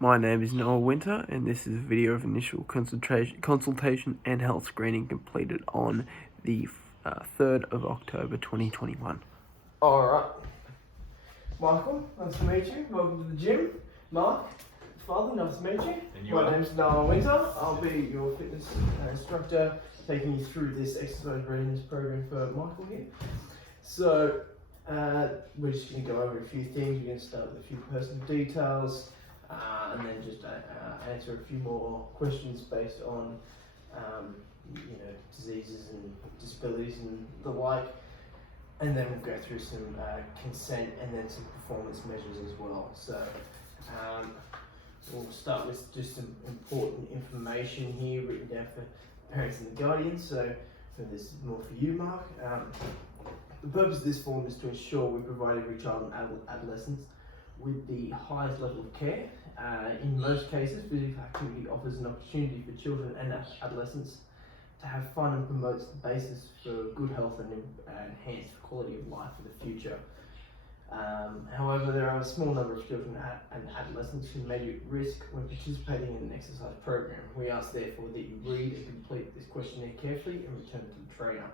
My name is Noah Winter, and this is a video of initial consultation and health screening completed on the 3rd of October 2021. Alright. Michael, nice to meet you. Welcome to the gym. Mark, father, nice to meet you. And you My name's Noah Winter. I'll be your fitness instructor, taking you through this exercise readiness program for Michael here. So, we're just going to go over a few things. We're going to start with a few personal details, and then just answer a few more questions based on, diseases and disabilities and the like. And then we'll go through some consent and then some performance measures as well. So we'll start with just some important information here written down for parents and the guardians. So this is more for you, Mark. The purpose of this form is to ensure we provide every child and adolescent with the highest level of care. In most cases, physical activity offers an opportunity for children and adolescents to have fun and promotes the basis for good health and enhanced quality of life for the future. However, there are a small number of children and adolescents who may be at risk when participating in an exercise program. We ask therefore that you read and complete this questionnaire carefully and return it to the trainer.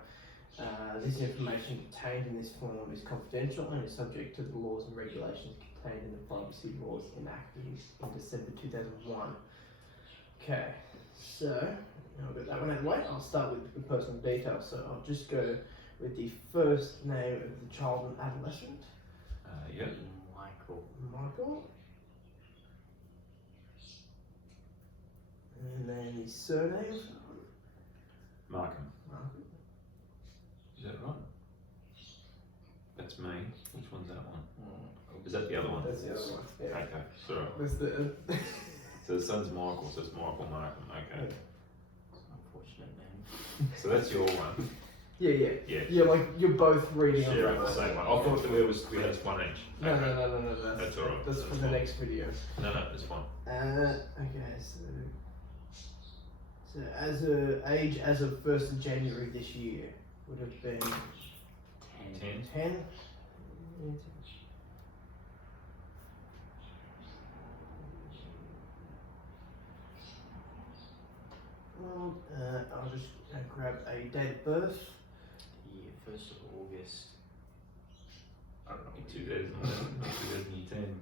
This information contained in this form is confidential and is subject to the laws and regulations contained in the privacy laws enacted in December 2001. Okay, so I'll get that one out of the way. I'll start with the personal details. So I'll just go with the first name of the child and adolescent. Yep. Michael. And then the surname. Markham. Markham. Is that right? That's me. Which one's that one? Is that the other one? That's the other one. Yeah. Okay, sorry. That's the. So the son's Michael, so it's Michael Markham. Okay. Yeah. Unfortunate name. So that's your one. Yeah, like you're both reading Share on the same one. I thought that we had one each. No, Okay. no. That's alright. That's for the next video. No, it's fine. Okay, so as a age as of 1st of January this year would have been 10. I'll just grab a date of birth. The 1st of August. I don't know. 2010.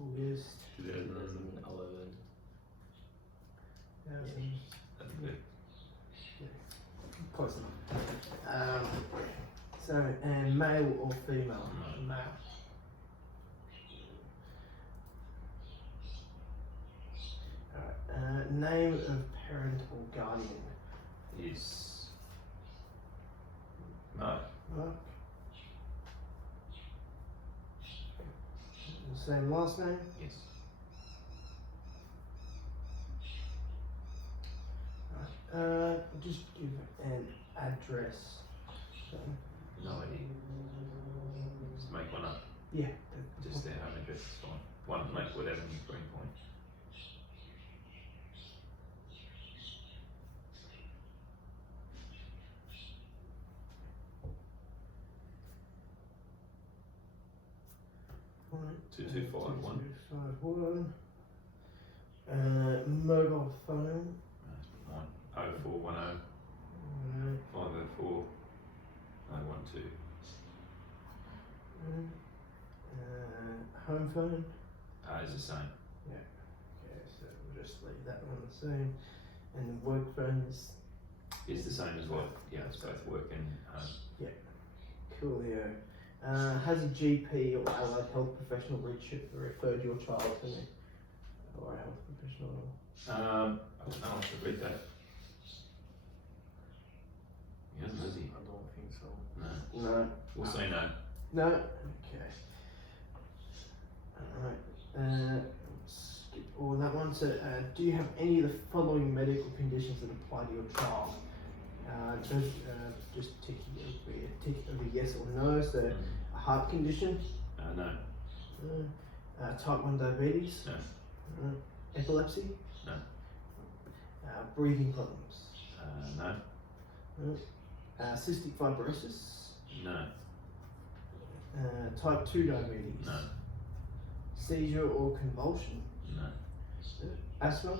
August 2011. 2000. That's good. Close enough. And male or female? Male. Alright. Name of parent or guardian? Is Mark. Mark. The same last name? Yes. Just give an address. So, No idea. Just make one up. yeah. Just their home address is fine. One of Lakewood Avenue, Greenpoint. One, 2251. 2251. Mobile phone. That's mine. 0410 504 012. Home phone. It's the same. Yeah. Okay, so we'll just leave that one the same. And the work phone is It's the same as well. Yeah, it's both work and home. Coolio. Has a GP or allied health professional referred your child to me? Or a health professional? I don't know, I should read that. He hasn't, has he? I don't think so. No. No. We'll say no. No? Okay. Alright. Skip all that one. So, do you have any of the following medical conditions that apply to your child? Just tick of a yes or no. So, a heart condition? No. Type 1 diabetes? No. Epilepsy? No. Breathing problems? No. Cystic fibrosis? No. Type 2 diabetes? No. seizure or convulsion, No. asthma,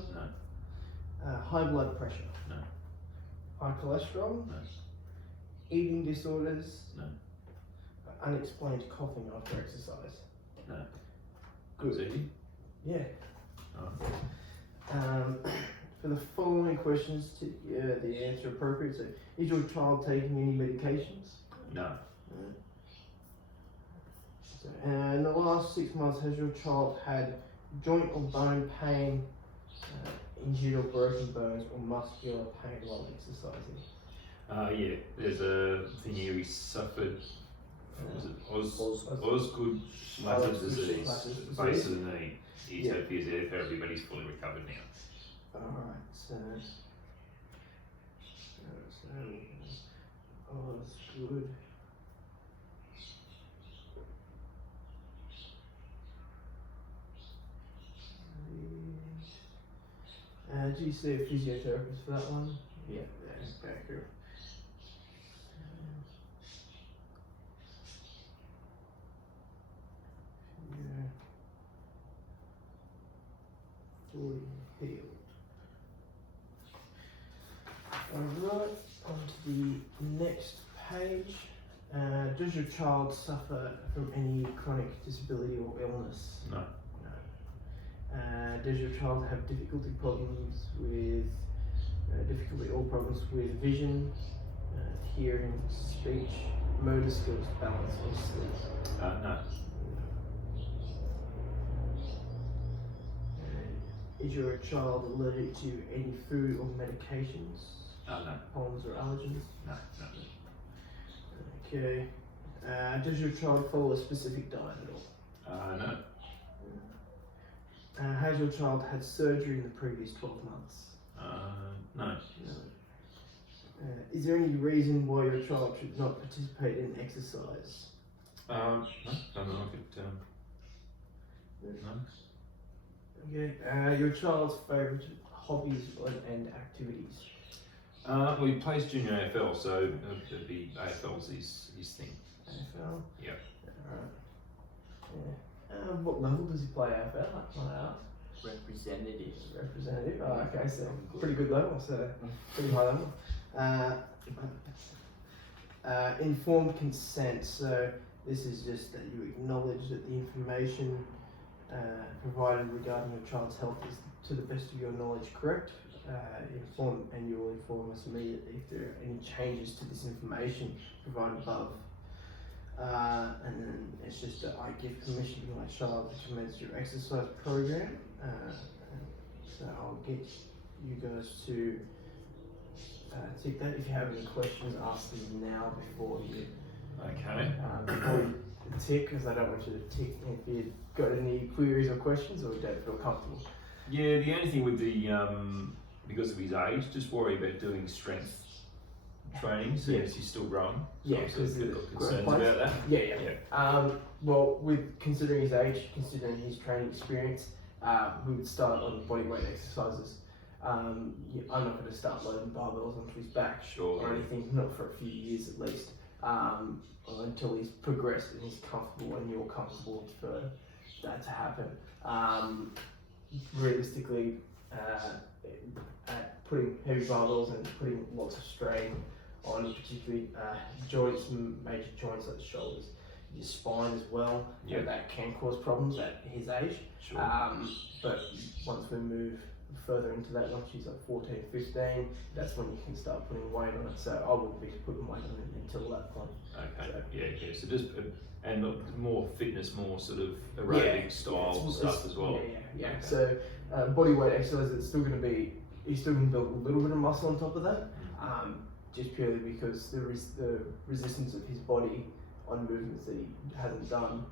No. high blood pressure, No. high cholesterol, No. eating disorders, No. unexplained coughing after exercise. No. Good. Easy. Yeah. Alright. For the following questions, to the answer appropriate. So, is your child taking any medications? No. So, in the last 6 months, has your child had joint or bone pain, injured or broken bones, or muscular pain while exercising? Yeah, there's a thing here, he suffered, what was it, Osgood Schlatter disease, at the base of the knee. He's had physiotherapy, but he's fully recovered now. Alright, so Osgood. Do you see a physiotherapist for that one? Yeah, okay, cool. Yeah. Fully healed. Alright, on to the next page. Does your child suffer from any chronic disability or illness? No. Does your child have difficulty or problems with vision, hearing, speech, motor skills, balance, or sleep? No. Is your child allergic to any food or medications? No. Pollens or allergens? No. Okay. Does your child follow a specific diet at all? No. Has your child had surgery in the previous 12 months? No. No. Is there any reason why your child should not participate in exercise? No. Don't look at, no. Okay. Your child's favourite hobbies and activities? Well, he plays junior AFL, so it'd be AFL's his thing. AFL? Yep. Alright. Yeah. What level does he play AFL? Representative. Representative. Oh, okay, so pretty good level, so pretty high level. Informed consent. So this is just that you acknowledge that the information provided regarding your child's health is, to the best of your knowledge, correct. And you will inform us immediately if there are any changes to this information provided above. And then it's just that I give permission to my child to commence your exercise program. So I'll get you guys to tick that. If you have any questions, ask them now before you tick, because I don't want you to tick if you've got any queries or questions or don't feel comfortable. Yeah, the only thing with the, because of his age, just worry about doing strength training since he's still growing. Yeah, So because I've got concerns about that. Yeah. Well, with considering his age, considering his training experience, we would start on body weight exercises. I'm not going to start loading barbells onto his back or anything, not for a few years at least, until he's progressed and he's comfortable and you're comfortable for that to happen. Realistically, putting heavy barbells and putting lots of strain on particularly joints, major joints like the shoulders, your spine as well, that can cause problems at his age. Sure. But once we move further into that, once she's like 14, 15, that's when you can start putting weight on it. So I wouldn't be putting weight on it until that point. Okay. So, So just and more fitness, more sort of aerobic style stuff as well. Yeah. Okay. So body weight exercise, he's still going to build a little bit of muscle on top of that. Just purely because the resistance of his body on movements that he hasn't done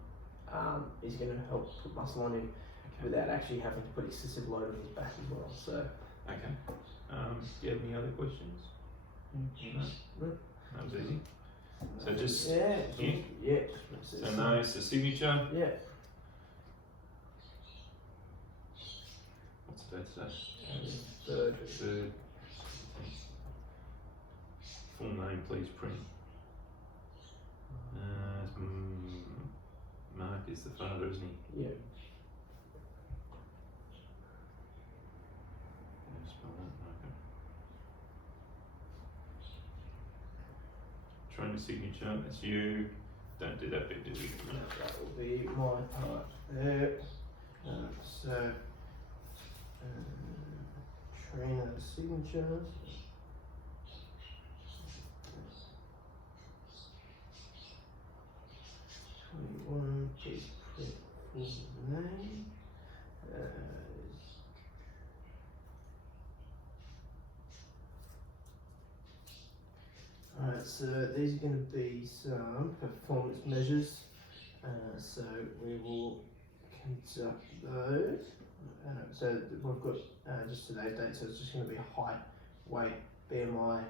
is going to help put muscle on him without actually having to put excessive load on his back as well. So. Okay. Do you have any other questions? No. That was easy. So just here. Yeah. So no, it's the signature. Yeah. What's the date today? Third. Full name, please print. Mark is the father, isn't he? Yeah. trainer signature. That's you. Don't do that bit, do we? No, that will be my part there. So, trainer signature. 21, please print full name. Alright, so these are going to be some performance measures. So we will conduct those. So we've got just today's date, so it's just going to be height, weight, BMI,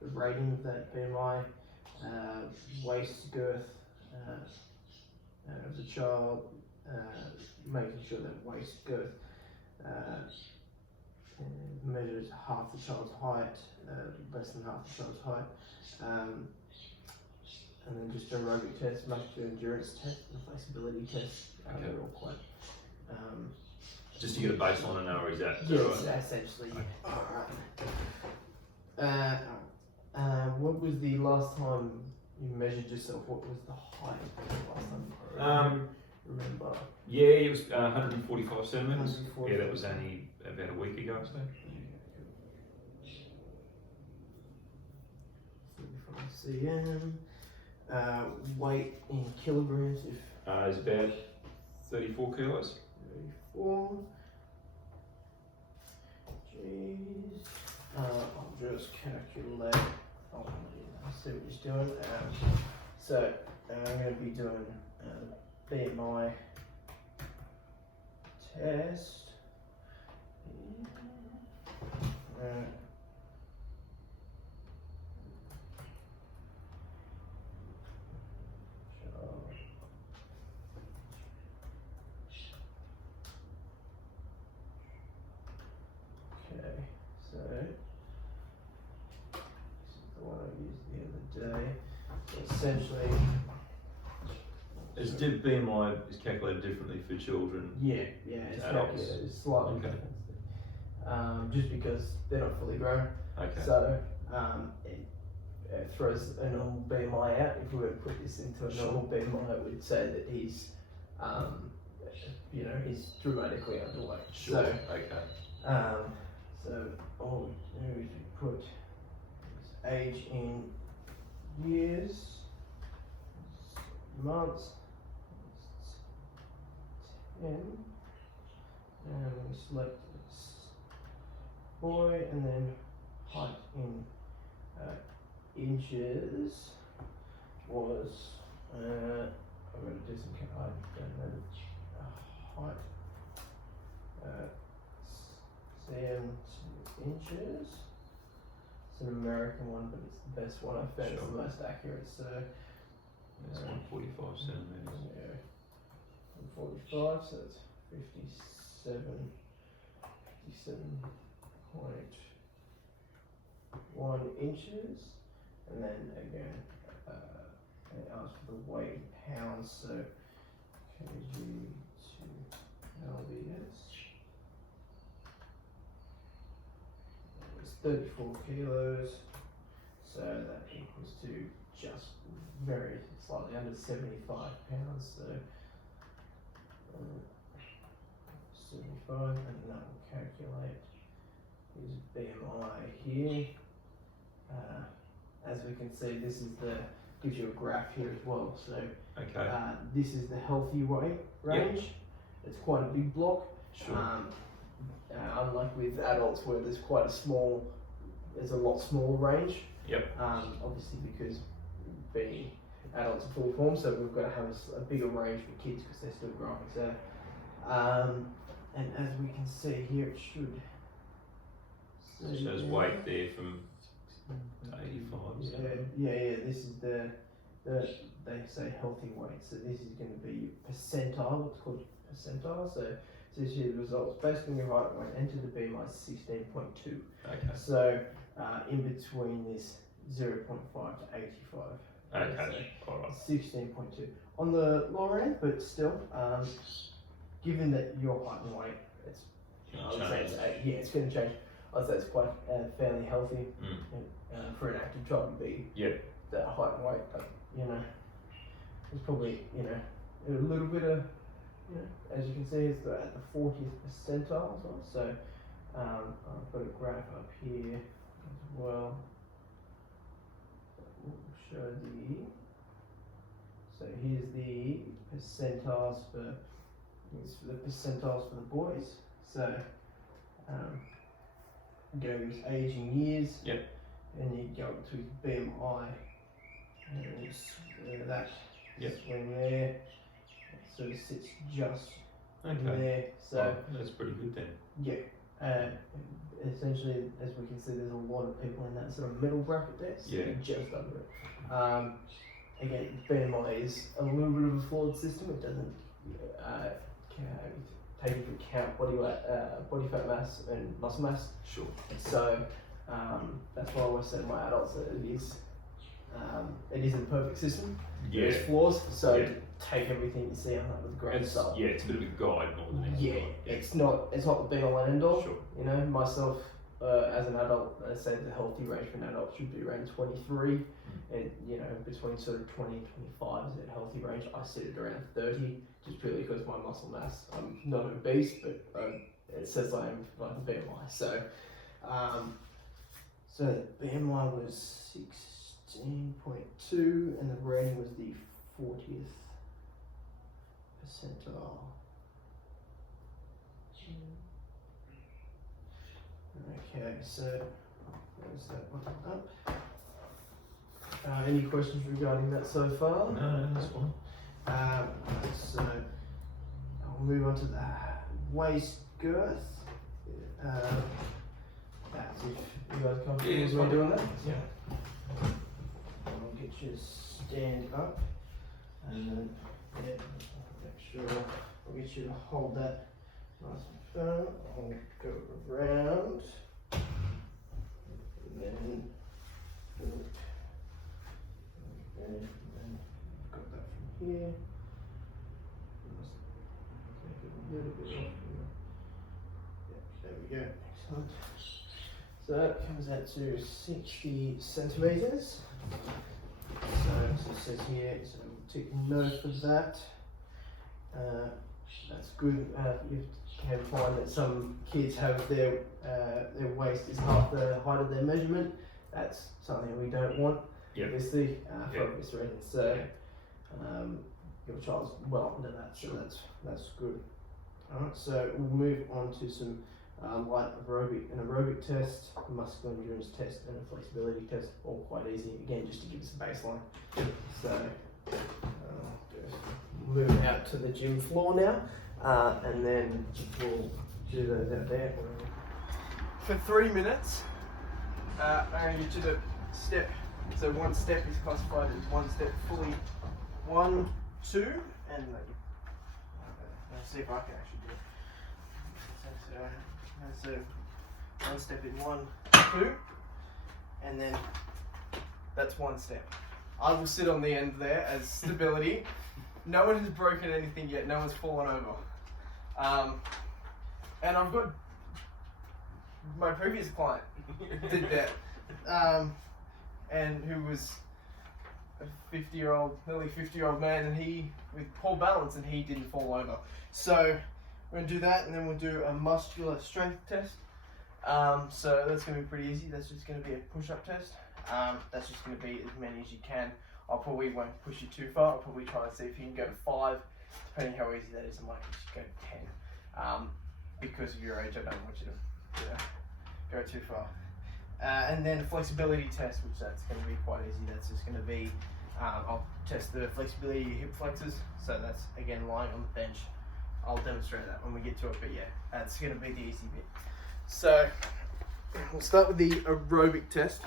the rating of that BMI, waist girth of the child, making sure that waist girth measures half the child's height, less than half the child's height, and then just aerobic test, muscular endurance test, and flexibility test. Okay. They're all quite. Just to get a baseline and know where he's at. Yes, Right? essentially. Alright. What was the last time you measured yourself? What was the height the last time? Remember? Yeah, it was 145 centimetres. 145. Yeah, that was only about a week ago, so. 35 cm. Weight in kilograms, if It's about 34 kilos. 34. Jeez. I'll just calculate. Oh, I see what he's doing. So I'm going to be doing BMI test. Okay, so this is the one I used the other day. So essentially, Is BMI is calculated differently for children? yeah, it's Adults. calculated slightly Okay. different. Just because they're not fully grown. Okay. So it throws a normal BMI out. If we were to put this into a normal BMI, it would say that he's, he's dramatically underweight. Sure. So, Okay. so all we do is we put his age in years, months, 10, and we select boy, and then height in inches was, I'm going to do some, I don't know the height, cm to inches. It's an American one, but it's the best one I found. It's the most accurate. So That's 145 centimetres. yeah, 145. So it's 57.1 inches, and then again, it asks for the weight in pounds. So kg to lbs. It's 34 kilos, so that equals to just very slightly under 75 pounds. So 75, and that will calculate his BMI here. As we can see, this is gives you a graph here as well. So Okay. this is the healthy weight range. It's quite a big block. Sure. Unlike with adults where there's a lot smaller range. Yep. Obviously because being adults are fully formed, so we've got to have a bigger range for kids because they're still growing. So, and as we can see here, it should. It shows weight there from 85. So. Yeah. This is the they say healthy weight. So this is going to be percentile. What's called percentile. So this is the results based on your height and weight. Enter the BMI 16.2. Okay. So in between this 0.5 to 85. Okay. All right. 16.2 on the lower end, but still, given that your height and weight, I would say it's going to change. I'd say it's quite fairly healthy for an active child to be that height and weight, but you know, it's probably, you know, a little bit of, you know, as you can see, it's at the 40th percentile as well. So I've got a graph up here as well. We'll show so here's the percentiles for the boys. So go with age in years. Yep. And you go up to BMI, and it's that swing there. It sort of sits just in there. So that's pretty good then. yeah. Essentially, as we can see, there's a lot of people in that sort of middle bracket there. So Yeah. just under it. Again, BMI is a little bit of a flawed system. It doesn't take into account body fat mass and muscle mass. Sure. So that's why I always say to my adults that it isn't a perfect system. Yeah. There's flaws. So Yeah. take everything you see on that with a grain of salt. Yeah, it's a bit of a guide more than anything. Yeah, it's not the be all and end all. Sure. You know, myself as an adult, I say the healthy range for an adult should be around 23, and you know, between sort of 20 and 25 is a healthy range. I sit at around 30, just purely because my muscle mass. I'm not obese, but it says I am like the BMI. So, so the BMI was 16.2, and the rating was the 40th percentile. Okay, so there's that one up. Any questions regarding that so far? No, that's fine. So I'll move on to the waist girth. That's if you guys are comfortable with me doing that. Yeah. I'll get you to stand up, and then make sure I'll get you to hold that nice and firm. I'll go around, and then got that from here. Take it a little bit off. Yeah, there we go. Excellent. So that comes out to 60 centimeters. So as it says here, so we'll take no for that. That's good. You can find that some kids have their waist is half the height of their measurement. That's something we don't want, obviously, for obvious reasons. So your child's well under that, so that's good. Alright, so we'll move on to some light aerobic test, a muscular endurance test, and a flexibility test, all quite easy, again, just to give us a baseline. So move out to the gym floor now, and then we'll do those out there. For 3 minutes, I'm going to get you to step. So one step is classified as one step fully. 1, 2, and let's see if I can actually do it. So one step in 1, 2, and then that's one step. I will sit on the end there as stability. No one has broken anything yet. No one's fallen over. And I've got my previous client did that, and who was a 50-year-old, nearly 50-year-old man, and he with poor balance, and he didn't fall over. So we're gonna do that, and then we'll do a muscular strength test. So that's gonna be pretty easy. That's just gonna be a push-up test. That's just gonna be as many as you can. I probably won't push you too far. I'll probably try and see if you can go to 5, depending how easy that is. I might just go to 10. Because of your age, I don't want you to go too far. And then a flexibility test, which that's going to be quite easy. That's just going to be, I'll test the flexibility of your hip flexors. So that's, again, lying on the bench. I'll demonstrate that when we get to it, but yeah, that's going to be the easy bit. So we'll start with the aerobic test.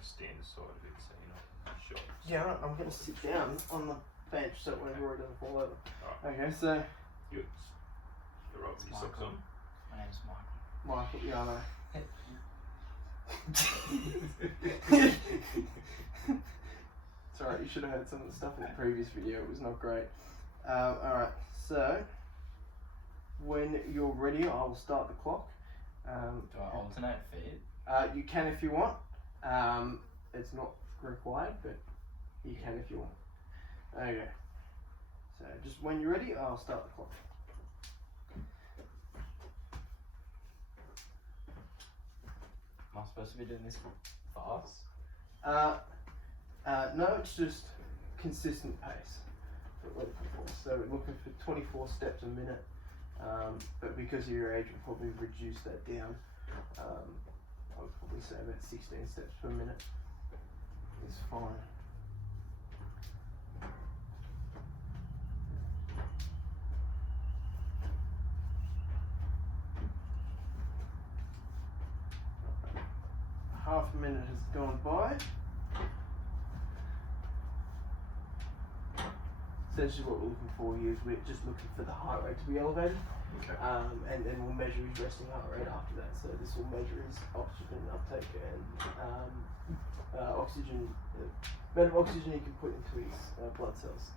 Stand aside a bit so you're not shot. Yeah, I'm going to sit down on the bench so it doesn't fall over. Right. Okay, so You're right with your socks on. My name's Michael, Michael. yeah, I know. Sorry, you should have heard some of the stuff in the previous video. It was not great. Alright, so when you're ready, I will start the clock. Do I alternate feet? You can if you want. It's not required, but you can if you want. Okay. So just when you're ready, I'll start the clock. Am I supposed to be doing this fast? No, it's just consistent pace that we're looking for. So we're looking for 24 steps a minute, but because of your age, we'll probably reduce that down. I would probably say about 16 steps per minute is fine. Half a minute has gone by. Essentially what we're looking for here is we're just looking for the heart rate to be elevated. Okay. And then we'll measure his resting heart rate after that. So this will measure his oxygen uptake and oxygen, the amount of oxygen he can put into his blood cells,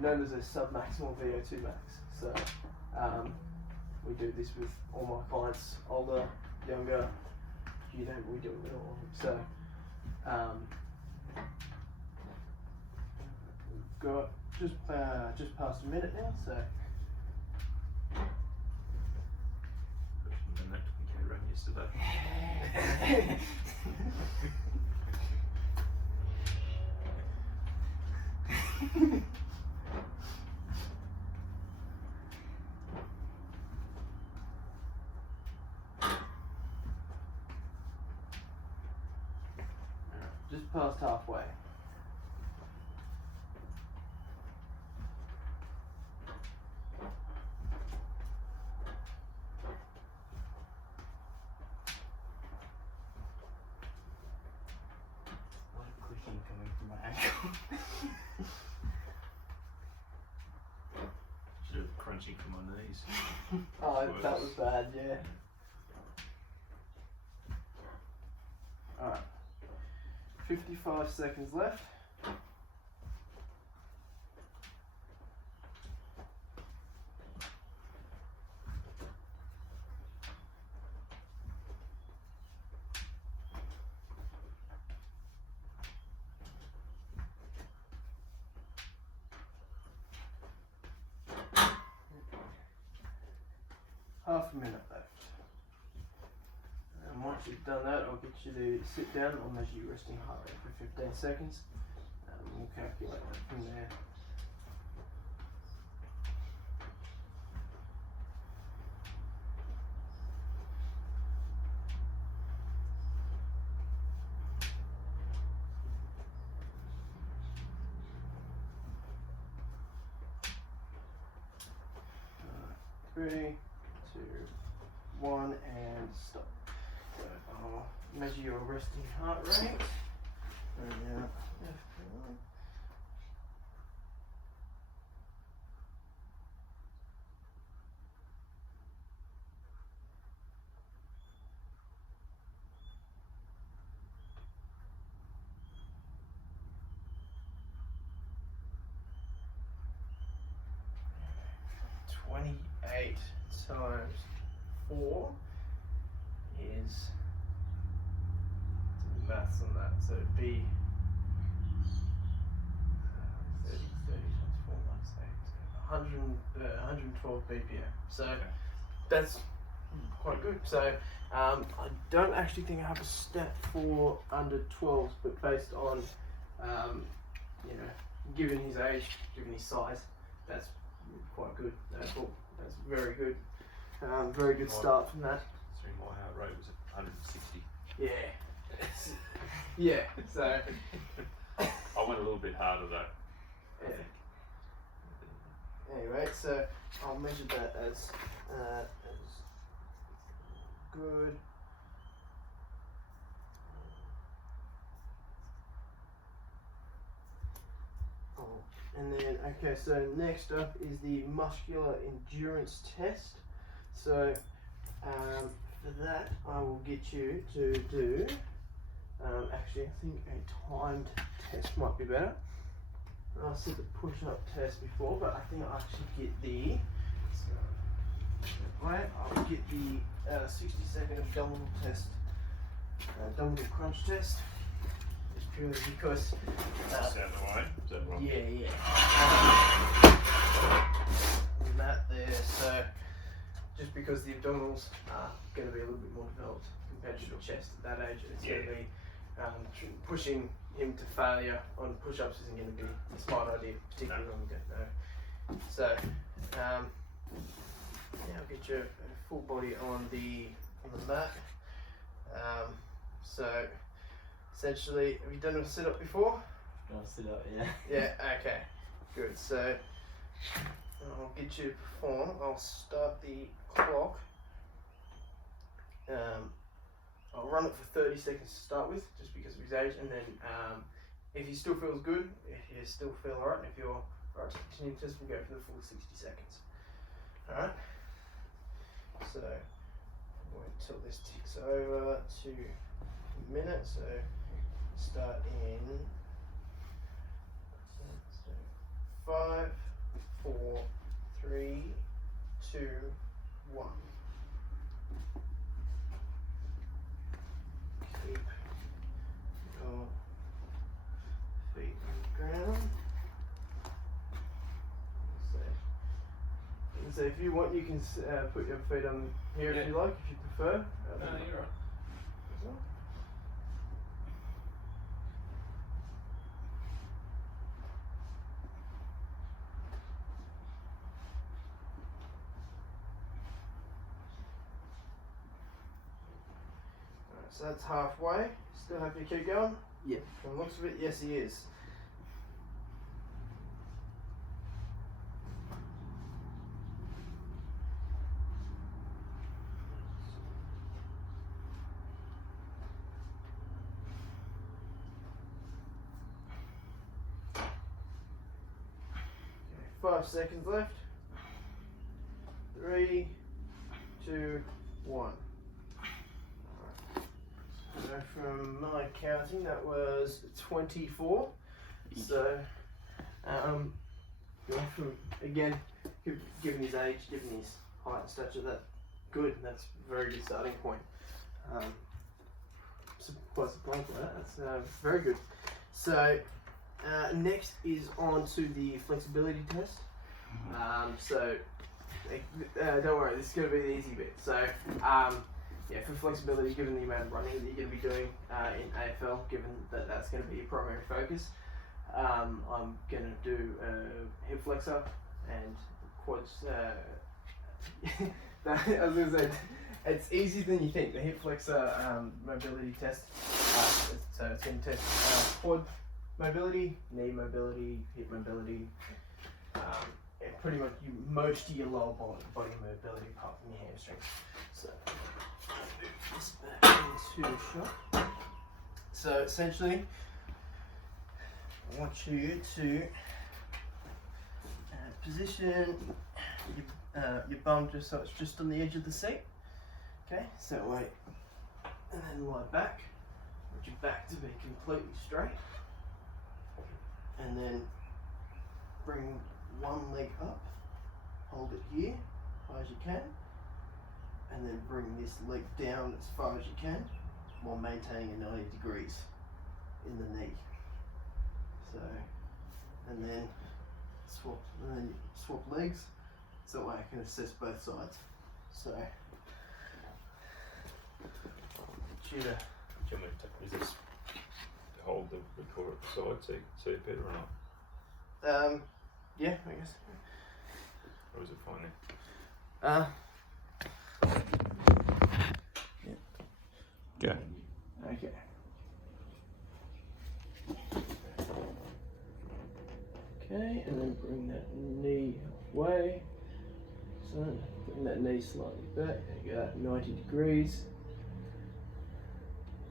known as a submaximal VO2 max. So we do this with all my clients, older, younger. We do it with all of them. So we've got just past a minute now. So. And that we ran yesterday. Just past halfway. What a clicking coming from my ankle. Should have crunching from my knees. Oh, that was bad, yeah. Alright. 55 seconds left. Half a minute left. And once you've done that, I'll get you to sit down. I'll measure your resting heart rate for 15 seconds. And we'll calculate that from there. Three, 2, 1, and stop. So I'll measure your resting heart rate. And now, 28 times 4 is, do the maths on that, so it'd be 30 times 4 minus 8, so 112 BPM. So that's quite good. So I don't actually think I have a stat for under 12s, but based on, given his age, given his size, that's quite good. That's very good. Very good start from that. So my heart rate was at 160. Yeah. Yeah. So. I went a little bit harder though. Yeah. Anyway, so I'll measure that as good. And then, okay, so next up is the muscular endurance test. So for that, I will get you to do, actually I think a timed test might be better. I said the push-up test before, but I think I'll actually get the Right, I'll get the 60-second abdominal test, abdominal crunch test. Just purely because. Is that the way? Is that wrong? Yeah. And that there, so just because the abdominals are going to be a little bit more developed compared to the chest at that age, it's going to be pushing him to failure on push-ups isn't going to be a smart idea, particularly when we don't know. So, now I'll get your full body on the mat. So, essentially, have you done a sit-up before? I'll sit up, yeah. Yeah, okay, good. So, I'll get you to perform. I'll start the clock. I'll run it for 30 seconds to start with, just because of his age, and then if he still feels good, if you still feel alright, if you're alright to continue the test, we'll go for the full 60 seconds. Alright? So, we'll wait until this ticks over to a minute, so start in 5, 4, 3, 2, 1. Keep your feet on the ground. So if you want, you can put your feet on here if you like, if you prefer. No, you're right. So that's halfway. Still happy to keep going? Yeah. From the looks of it, yes he is. Okay, 5 seconds left. 3, 2, 1. So from my counting, that was 24. So, from, again, given his age, given his height and stature, that's good. That's a very good starting point. Quite surprised by that. That's very good. So, next is on to the flexibility test. Don't worry, this is going to be the easy bit. So, yeah, for flexibility, given the amount of running that you're going to be doing in AFL, given that that's going to be your primary focus, I'm going to do a hip flexor and quads. I was going to say, it's easier than you think. The hip flexor mobility test. So it's going to test quad mobility, knee mobility, hip mobility, and pretty much most of your lower body mobility apart from your hamstrings. So move this back into the shot. So essentially, I want you to position your bum just so it's just on the edge of the seat. Okay, so wait, and then lie back. Want your back to be completely straight, and then bring one leg up. Hold it here, as high as you can. And then bring this leg down as far as you can while maintaining a 90 degrees in the knee. So, and then swap legs so that way I can assess both sides. So, Do you want me to is this hold the recorder side so you can see it better or not? yeah, I guess. Or is it fine there? Go. Okay. Okay, and then bring that knee away. So bring that knee slightly back. There you go, 90 degrees.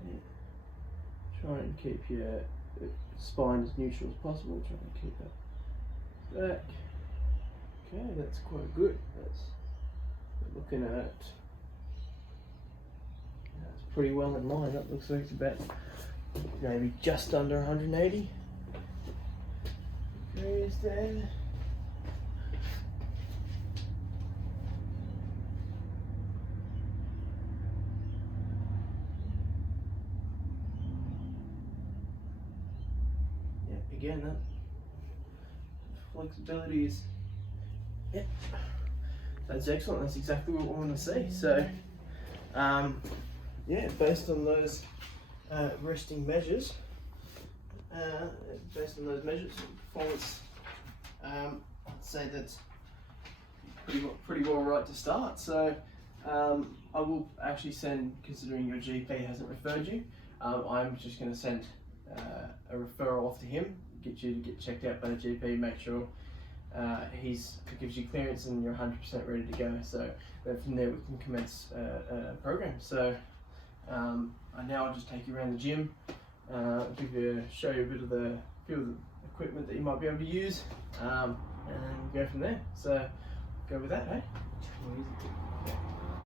Yeah. Try and keep your spine as neutral as possible. Try and keep that back. Okay, that's quite good. That's looking at. That's pretty well in line. That looks like it's about maybe just under 180 degrees there. again, that flexibility is, yeah, that's excellent. That's exactly what we want to see. So, yeah, based on those resting measures, performance, I'd say that's pretty well right to start. So, I will actually send, considering your GP hasn't referred you, I'm just going to send a referral off to him, get you to get checked out by the GP, make sure he gives you clearance and you're 100% ready to go. So then from there we can commence a program. So now I'll just take you around the gym, show you a bit of the equipment that you might be able to use, and go from there. So go with that, hey?